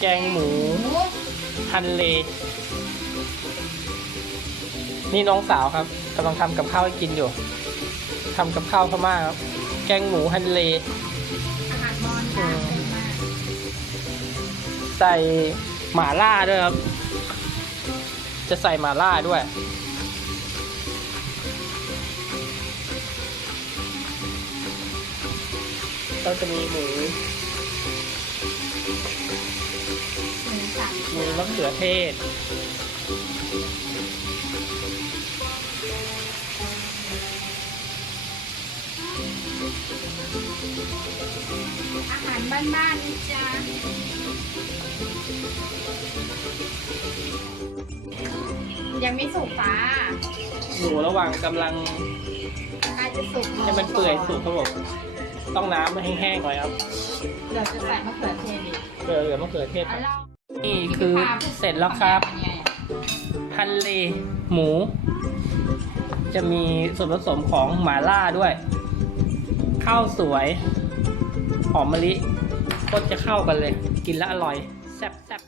แกงหมูหมูฮันเล นี่น้องสาวครับกำลังทำกับข้าวให้กินอยู่ทำกับข้าวพม่าครับ แกงหมูฮันเล อาหารมอญค่ะเป็นมากใส่หม่าล่าด้วยครับ จะใส่หม่าล่าด้วย ก็จะมีหมู มูสับมีมะเขือเทศ อาหารบ้านๆนี่จ้ายังไม่สุกฟ้าอยู่ระหว่างกำลังใกล้จะสุกให้มันเปื่อยสุกครับผมต้องน้ำมันแห้งๆหน่อยครับ เดี๋ยวจะใส่มะเขือเทศอีกเกลือเหลือมะเขือเทศอะเรา นี่คือเสร็จแล้วครับฮันเลหมู จะมีส่วนผสมของหมาล่าด้วย ข้าวสวย หอมมะลิก็จะเข้ากันเลย กินแล้วอร่อย แซ่บ